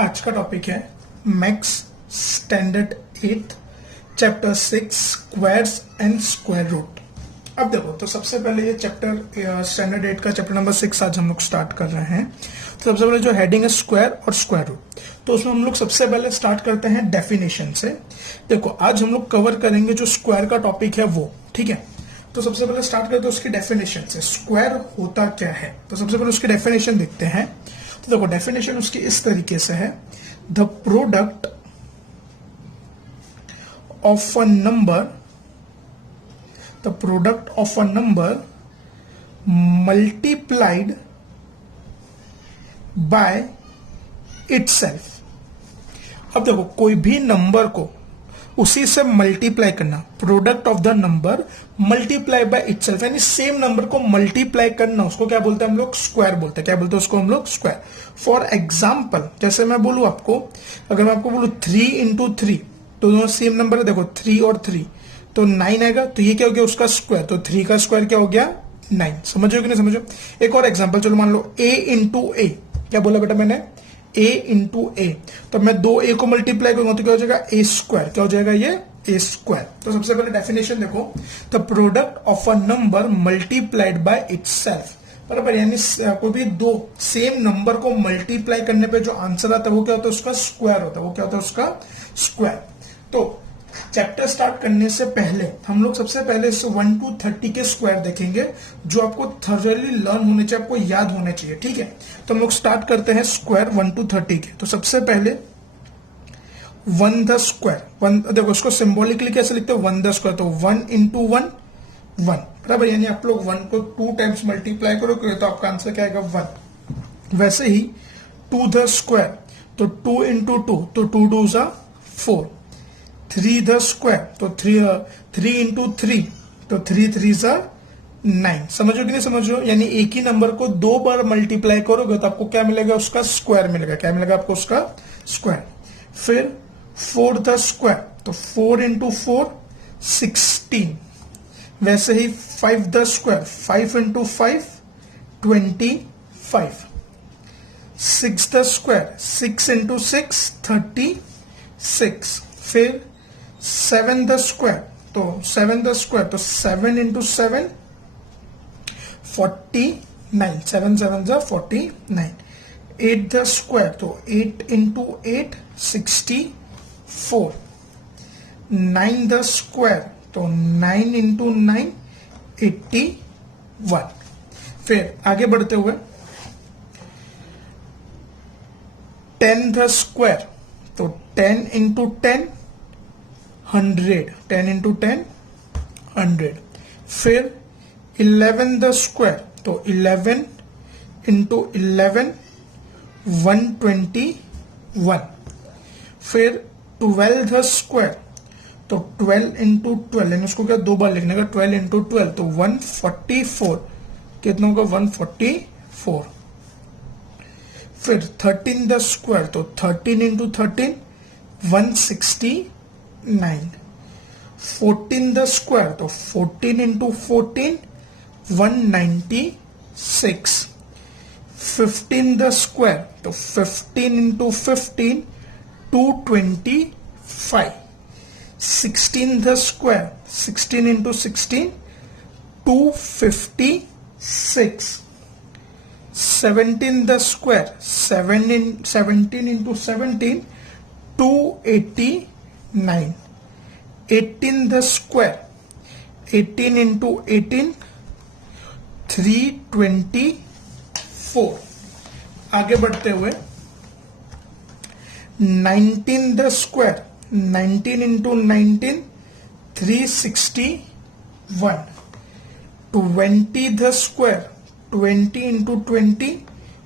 आज का टॉपिक है maths standard 8 chapter 6 squares and square root. अब देखो, तो सबसे पहले ये चैप्टर स्टैंडर्ड 8 का चैप्टर नंबर 6 आज हम लोग स्टार्ट कर रहे हैं। तो सबसे पहले जो हेडिंग है स्क्वायर और स्क्वायर रूट, तो उसमें हम लोग सबसे पहले स्टार्ट करते हैं डेफिनेशन से। देखो, आज हम लोग कवर करेंगे जो स्क्वायर का टॉपिक है वो, ठीक है। तो सबसे पहले स्टार्ट करते हैं उसकी डेफिनेशन से, स्क्वायर होता क्या है। तो सबसे पहले उसकी डेफिनेशन देखते हैं। तो देखो, डेफिनेशन उसकी इस तरीके से है, the product of a number, the product of a number multiplied by itself. अब देखो, कोई भी नंबर को उसी से मल्टीप्लाई करना, product of the number multiply by itself, यानी सेम नंबर को मल्टीप्लाई करना, उसको क्या बोलते हैं हम लोग? स्क्वायर बोलते हैं। क्या बोलते हैं उसको हम लोग? स्क्वायर। फॉर एग्जाम्पल, जैसे मैं बोलूं आपको, अगर मैं आपको बोलूं 3 इंटू 3, तो दोनों सेम नंबर है। देखो 3 और 3 तो 9 आएगा, तो ये क्या हो गया? उसका स्क्वायर। तो 3 का स्क्वायर क्या हो गया? 9। समझो कि नहीं समझो? एक और एग्जाम्पल, चलो मान लो a इंटू ए। क्या बोला बेटा मैंने? a इंटू ए। तो मैं 2a को मल्टीप्लाई करूंगा तो क्या हो जाएगा? ए स्क्वायर। क्या हो जाएगा? ये ए स्क्वायर। तो सबसे पहले डेफिनेशन देखो, the product of a number multiplied by itself, बराबर, यानी कोई भी दो सेम नंबर को मल्टीप्लाई करने पे जो आंसर आता है वो क्या होता है? उसका स्क्वायर होता है। वो क्या होता है? उसका स्क्वायर। तो चैप्टर स्टार्ट करने से पहले हम लोग सबसे पहले 1 to 30 के स्क्वायर देखेंगे, जो आपको थॉरली लर्न होने चाहिए, आपको याद होने चाहिए, ठीक है। तो हम लोग स्टार्ट करते हैं स्क्वायर 1 to 30 के। तो सबसे पहले 1 द स्क्वायर, 1, देखो उसको सिंबॉलिकली कैसे लिखते हैं? 1 द स्क्वायर, तो 1 इंटू 1 1, बराबर, यानी आप लोग 1 को 2 टाइम्स मल्टीप्लाई करोगे तो आपका आंसर क्या आएगा? 1। वैसे ही 2 द स्क्वायर, तो 2 इंटू 2, तो 2 2 जा 4। 3 द स्क्वायर, तो 3 इंटू 3, तो 3 3 जा 9। समझो कि नहीं समझो? यानी एक ही नंबर को 2 बार मल्टीप्लाई करोगे तो आपको क्या मिलेगा? उसका स्क्वायर मिलेगा। क्या मिलेगा आपको? उसका स्क्वायर। फिर 4 द स्क्वायर, तो 4 इंटू 4 16। वैसे ही 5 the square, 5 into 5 25। 6 the square, 6 into 6 36। फिर 7 द स्क्वायर, तो 7 द स्क्वायर, तो 7 इंटू 7 49। 7 7 जा 49। 8 द स्क्वायर, तो 8 इंटू 8 64। 9 द स्क्वायर, तो 9 इंटू 9 81। फिर आगे बढ़ते हुए 10 द स्क्वायर, तो 10 इंटू 10 100। 10 इंटू 10 100। फिर 11 द स्क्वायर, तो 11 इंटू 11 121। फिर 12 द स्क्वायर, तो 12 इंटू 12, यानी उसको क्या 2 बार लिखने का? 12 इंटू 12, तो 144। कितना होगा? 144। फिर 13 द स्क्वायर, तो 13 इंटू 13 169। 14 द स्क्वायर, तो 14 इंटू 14 196। 15 द स्क्वायर, तो 15 into 15 225। 16 the square, 16 into 16 256। 17 the square, 17 into 17 289। 18 the square, 18 into 18 324। आगे बढ़ते हुए 19 the square, 19 into 19 361। 20 the square, 20 into 20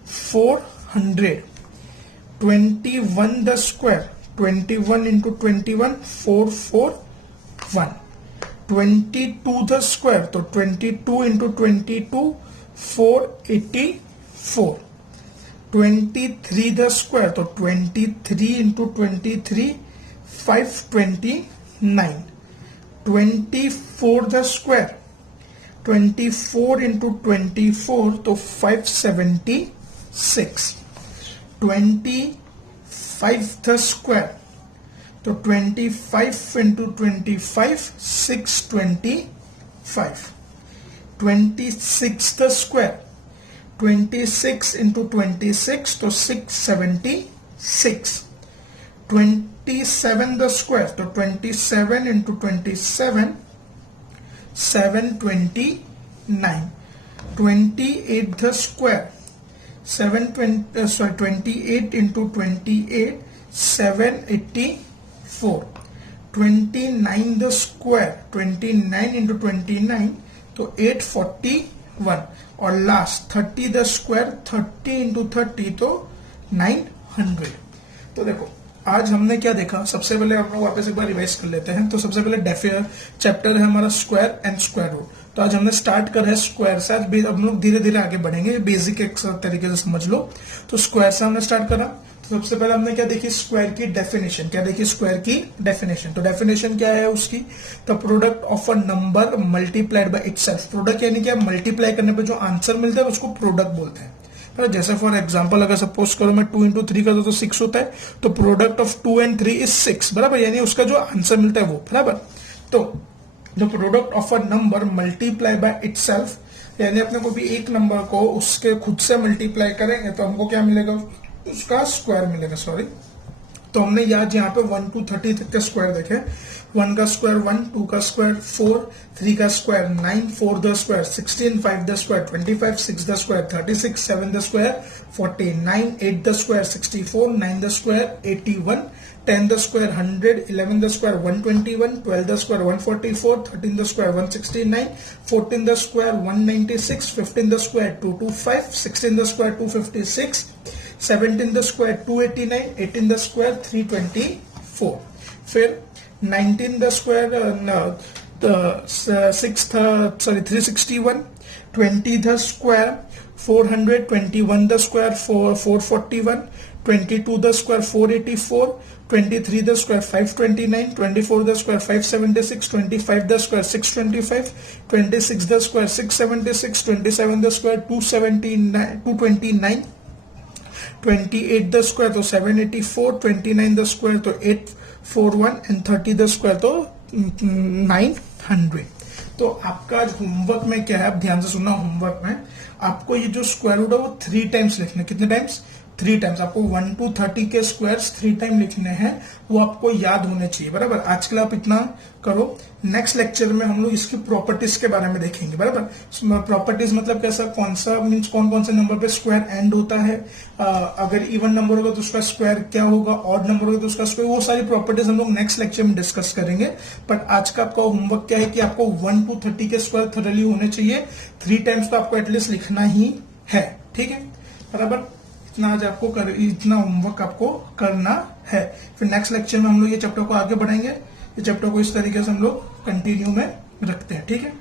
400। 21 the square, 21 into 21 441। 22 the square, तो 22 इंटू 22 484। 23 द स्क्वायर, तो 23 into 23 529। 24 the square, 24 into 24 तो 576। 25 the square, तो 25 into 25 625। 26 the square, 26 into 26 तो 676। 27 the square, तो 27 into 27 729। 28 the square, 28 into 28 784। 29 the square, 29 into 29 तो 841। और last 30 the square, 30 into 30 तो 900। तो देखो आज हमने क्या देखा, सबसे पहले हम लोग वापस एक बार रिवाइज कर लेते हैं। तो सबसे पहले चैप्टर है हमारा स्क्वायर एंड स्क्वायर रूट। तो आज हमने स्टार्ट करा है स्क्वायर से, आज हम लोग धीरे धीरे आगे बढ़ेंगे, बेसिक एक तरीके से समझ लो। तो स्क्वायर से हमने स्टार्ट करा। तो सबसे पहले हमने क्या देखी, स्क्वायर की डेफिनेशन। क्या देखी, स्क्वायर की डेफिनेशन। तो डेफिनेशन क्या है उसकी, the product of a number multiplied by itself. Product यानी क्या, मल्टीप्लाई करने पे जो आंसर मिलता है उसको प्रोडक्ट बोलते हैं। जैसे फॉर एग्जांपल अगर सपोज करो मैं 2 इंटू 3 कर दो तो 6 होता है, तो प्रोडक्ट ऑफ 2 and 3 इज 6, बराबर, यानी उसका जो आंसर मिलता है वो, बराबर। तो the product of a number multiply by itself, यानी अपने को भी एक नंबर को उसके खुद से मल्टीप्लाई करेंगे तो हमको क्या मिलेगा, उसका स्क्वायर मिलेगा, सॉरी। तो हमने याद यहाँ पे 1 to 30 तक के स्क्वायर देखे। 1 का स्क्वायर 1, 2 का स्क्वायर 4, 3 का square 9, 4 the square 16, 5 the square 25, 6 the square 36, 7 the square 49, 8 the square 64, 9 the square 81, 10 the square 100, 11 the square 121, 12 the square 144, 13 the square 169, 14 the square 196, 15 the square 225, 16 the square 256, 17 the square 289, 18 the square 324, फिर 19 the square 361, 20 the square 400, 21 the square 441, 22 the square 484, 23 the square 529, 24 the square 576, 25 the square 625, 26 the square 676, 27 the square 229, 28 the square तो 784, 29 the square तो 841 and 30 the square तो 900। तो आपका आज homework में क्या है, आप ध्यान से सुनना। होमवर्क में आपको ये जो स्क्वायर रूट है वो 3 टाइम्स लिखना है। कितने टाइम्स, 3 टाइम्स। आपको 1 to 30 के स्क्वायर्स 3 टाइम लिखने हैं, वो आपको याद होने चाहिए, बराबर। आज के लिए आप इतना करो। नेक्स्ट लेक्चर में हम लोग इसकी प्रॉपर्टीज के बारे में देखेंगे, बराबर। प्रॉपर्टीज मतलब कैसा, कौन सा मीन्स कौन कौन से नंबर पे स्क्वायर एंड होता है, अगर इवन नंबर होगा तो उसका स्क्वायर क्या होगा, ऑड नंबर होगा तो उसका स्क्वायर, वो सारी प्रॉपर्टीज हम लोग नेक्स्ट लेक्चर में डिस्कस करेंगे। बट आज का आपका होमवर्क क्या है कि आपको 1 to 30 के स्क्वायर थोरली होने चाहिए, 3 टाइम्स तो आपको एटलीस्ट लिखना ही है, ठीक है, बराबर। इतना आज आपको इतना होमवर्क आपको करना है। फिर नेक्स्ट लेक्चर में हम लोग ये चैप्टर को आगे बढ़ाएंगे। ये चैप्टर को इस तरीके से हम लोग कंटिन्यू में रखते हैं, ठीक है।